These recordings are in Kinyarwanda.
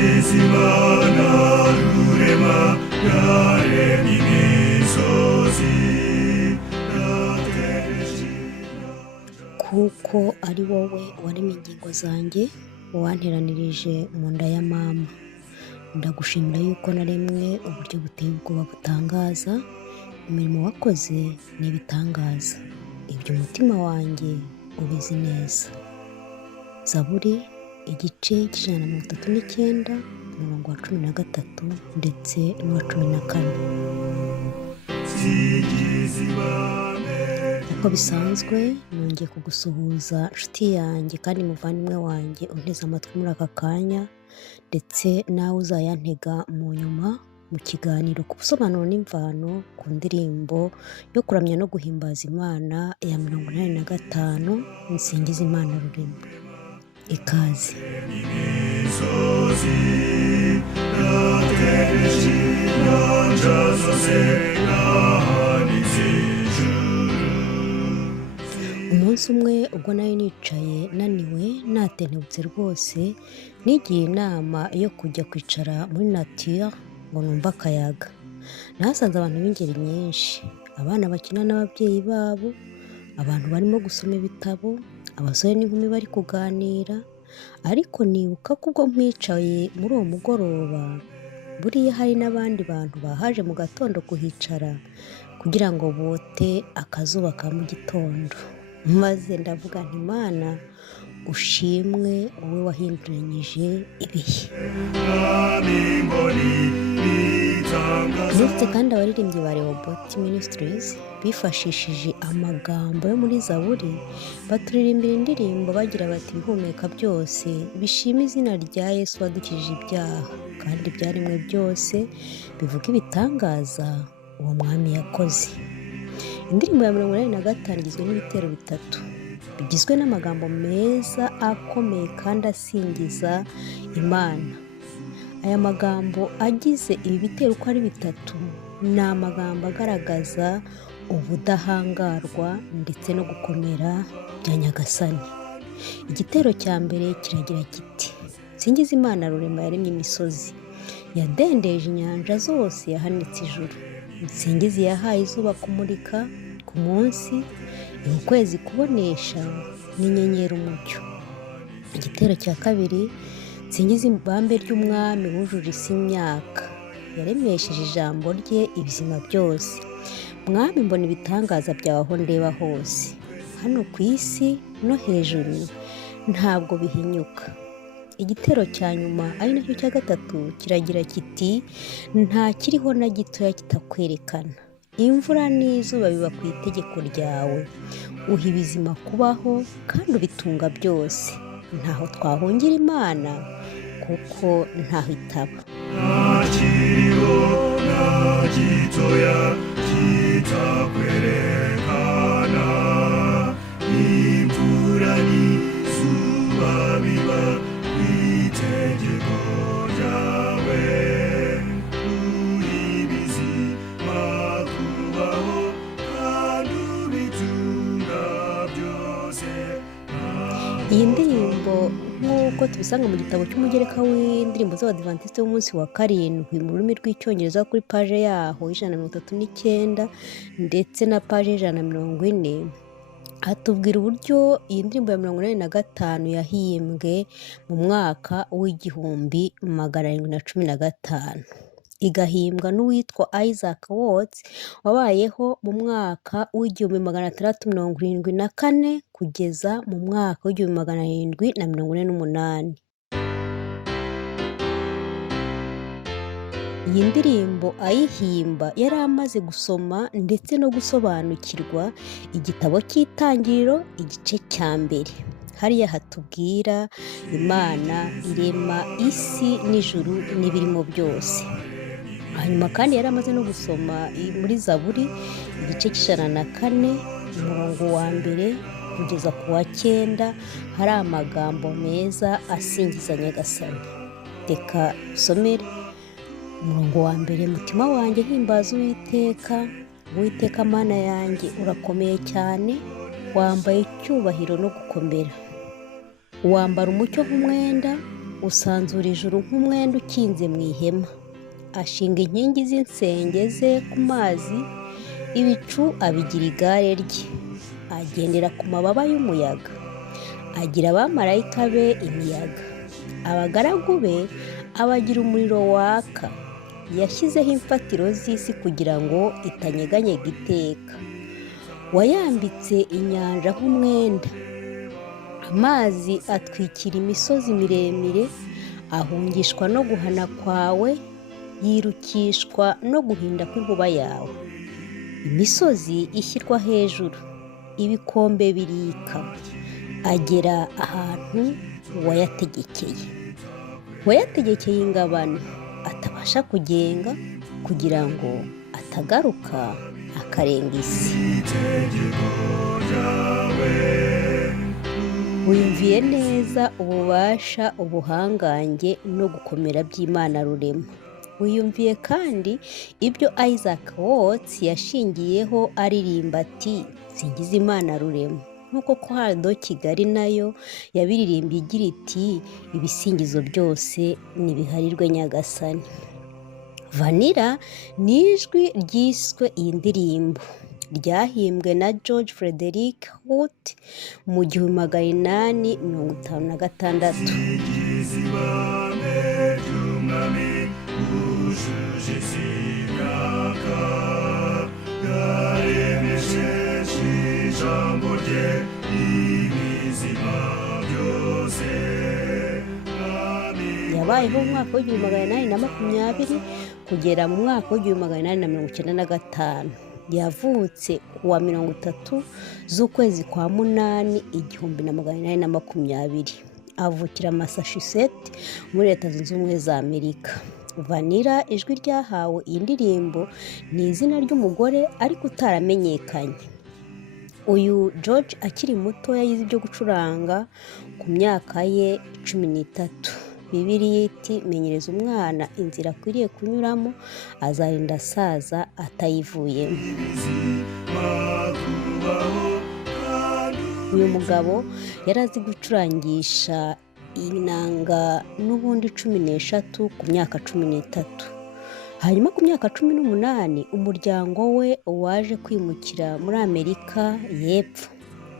Nsingiz'Imana Rurema yaremye imisozi kuko ari wowe waremye ingingo zanjye wanteranirije mu nda ya mama. Ndagushimira yuko naremwe uburyo buteye ubwoba butangaza. Imirimo wakoze ni ibitangaza, ibyo umutima wanjye ubizi neza. Zaburi igice cy'139 umurongo wa 13 ndetse n'uwa 14. Uko bisanzwe nongeye kugusuhuza nshuti yanjye kandi muvandimwe wanjye unteze amatwi muri aka kanya, ndetse nawe uzayantega mu nyuma mu kiganiro ku busobanuro n'imvano ku ndirimbo yo kuramya no guhimbaza Imana ya 85 Nsingiz'Imana Rurema. Ikaze. Umunsi umwe ubwo nari nicaye naniwe natentebutse rwose, nigiye inama yo kujya kwicara muri nature ngo numve akayaga. Nahasanze abantu b'ingeri nyinshi, abana bakina n'ababyeyi babo, abantu barimo gusoma ibitabo, abasore n'inkumi bari kuganira. Ariko nibuka ko ubwo mpicaye muri uwo mugoroba, buriya hari n'abandi bantu bahaje mu gatondo kuhicara kugira ngo bote akazuba ka mu gitondo. Maze ndavuga nti Imana ushimwe, wowe wahinduranyije ibihe. Ndetse kandi abaririmbyi ba Robot Ministries bifashishije amagambo yo muri Zaburi baturirimbira indirimbo bagira bati ibihumeka byose bishima izina rya Yesu wadukijije ibyaha, kandi ibyaremwe byose bivuga ibitangaza uwo mwami yakoze. Indirimbo ya 85 igizwe n'ibitero bitatu bigizwe n'amagambo meza akomeye kandi asingiza Imana. Aya magambo agize ibi bitero uko ari bitatu ni amagambo agaragaza ubudahangarwa ndetse no gukomera bya Nyagasani. Igitero cya mbere kiragira kiti: Nsingiz'Imana Rurema yaremye imisozi, yadendeje inyanja zose, yahanitse ijuru. Nsingizi yahaye izuba kumurika ku munsi, ukwezi kubonesha, n'inyenyeri umucyo. Igitero cya kabiri: Nsingiz'ibambe ry'umwami wujuje isi imyaka, yaremesheje ijambo rye ibizima byose. Mwami mbona ibitangaza byawe aho ndeba hose, hano ku isi no hejuru ntabwo bihinyuka. Igitero cya nyuma ari nacyo cya gatatu kiragira kiti: nta kiriho na gitoya kitakwerekana. Imvura n'izuba biba ku itegeko ryawe, uha ibizima kubaho kandi ubitunga byose. Ntaho twahungira Imana kuko ntaho itaba. Nta kiriho na gitoya kitakwerekana, imvura n'izuba biba ku itegeko ryawe, uha ibizima kubaho kandi ubitunga byose. Iyi ndirimbo nk'uko tubisanga mu gitabo cy'umugereka w'indirimbo z'Abadiventiste b'umunsi wa karindwi mu rurimi rw'icyongereza kuri paje yaho 139 ndetse na paje 140, hatubwira uburyo iyi ndirimbo ya 85 yahimbwe mu mwaka w'1715, igahimbwa n'uwitwa Isaac Watts wabayeho mu mwaka w'1674 kugeza mu mwaka w'1748. Iyi ndirimbo ayihimba yari amaze gusoma ndetse no gusobanukirwa igitabo cy'Itangiriro igice cya mbere. Hariya hatubwira Imana irema isi n'ijuru n'ibirimo byose. Hanyuma kandi yari amaze no gusoma muri Zaburi igice cy'104 umurongo wa mbere kugeza ku wa 9, hari amagambo meza asingiza Nyagasani. Reka usomere umurongo wa mbere: mutima wanjye himbaza Uwiteka, Uwiteka Mana yanjye urakomeye cyane, wambaye icyubahiro no gukomera. Wambara umucyo nk'umwenda, usanzura ijuru nk'umwenda ukinze mu ihema. Ashinga inkingi z'insenge ze ku mazi, ibicu abigira igare rye. Agendera ku mababa y'umuyaga. Agira abamarayika be imiyaga. Abagaragu be abagira umuriro waka. Yashyizeho imfatiro z'isi kugira ngo itanyeganyega iteka. Wayambitse inyanja nk'umwenda. Amazi atwikira imisozi miremire. Ahungishwa no guhana kwawe, yirukishwa no guhinda kw'inkuba yawe. Imisozi ishyirwa hejuru, ibikombe birika. Agera ahantu wayategekeye. Wayategekeye ingabano atabasha kugenga, kugira ngo atagaruka akarenga isi. Wiyumviye neza ububasha, ubuhangange no gukomera by'Imana Rurema. Wiyumviye kandi ibyo Isaac Watts yashingiyeho aririmba ati Nsingiz'Imana Rurema. Nk'uko Korali Kigali nayo yabiririmbye igira iti ibisingizo byose nibiharirwe Nyagasani. Vanilla ni ijwi ryiswe iyi ndirimbo. Ryahimbwe na George Frederick Holt mu 1856. Yabayeho mu mwaka w'1820 kugera mu mwaka w'1895. Yavutse kuwa 30 z'ukwezi kwa munani 1820. Avukira Massachusetts muri Leta Zunze Ubumwe za Amerika. Vanilla ijwi ryahawe iyi ndirimbo ni izina ry'umugore ariko utaramenyekanye. Uyu George akiri muto yayize ibyo gucuranga ku myaka ye 13. Bibiliya iti menyereza umwana inzira akwiriye kunyuramo, azarinda asaza atayivuyemo. Uyu mugabo yari azi gucurangisha inanga n'ubundi 13 ku myaka 13. Hanyuma ku myaka 18 umuryango we waje kwimukira muri Amerika y'Epfo.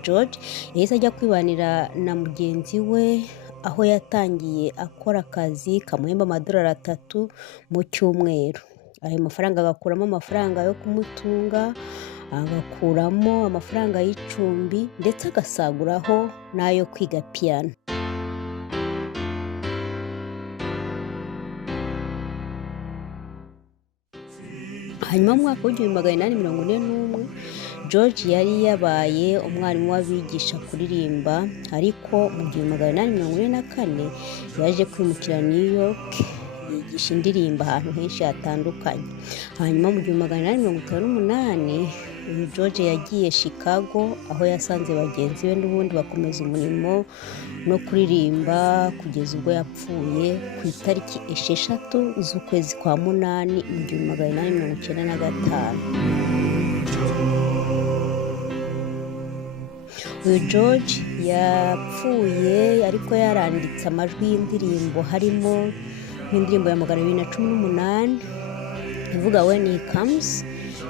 George yahise ajya kwibanira na mugenzi we, aho yatangiye akora akazi kamuhemba $3 mu cyumweru. Ayo mafaranga agakuramo amafaranga yo kumutunga, agakuramo amafaranga y'icumbi, ndetse agasaguraho n'ayo kwiga piano. Hanyuma mu mwaka w'1841 George yari yabaye umwarimu w'abigisha kuririmba, ariko mu 1844 yaje kwimukira New York yigisha indirimbo ahantu henshi hatandukanye. Hanyuma mu 1858 uyu George yagiye Chicago, aho yasanze bagenzi be n'ubundi bakomeza umurimo no kuririmba kugeza ubwo yapfuye ku itariki 6 z'ukwezi kwa munani mu 1895. Uyu George yapfuye ariko yaranditse amajwi y'indirimbo, harimo nk'indirimbo ya 218 ivuga When He Comes,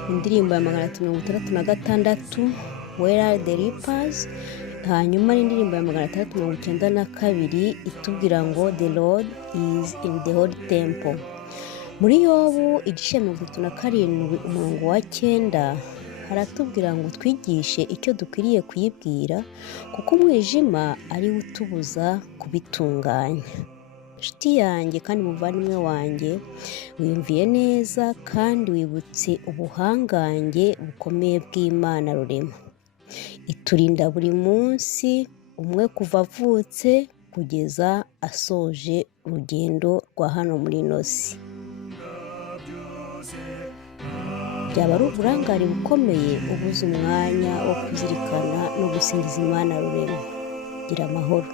indirimbo ya 366 Where Are the Reapers, hanyuma n'indirimbo ya 692 itubwira ngo The Lord is in the Holy Temple. Muri Yobu igice 37 umurongo wa 9 haratubwira ngo twigishe icyo dukwiriye kuyibwira, kuko umwijima ari utubuza kubitunganya. Nshuti yanjye kandi muvandimwe wanjye, wiyumviye neza kandi wibutse ubuhangange bukomeye bw'Imana Rurema. Iturinda buri munsi, umwe kuva avutse kugeza asoje urugendo rwa hano muri ino si. Byaba ari uburangare bukomeye ubuze umwanya wo kuzirikana no gusingiza Imana Rurema. Gira amahoro.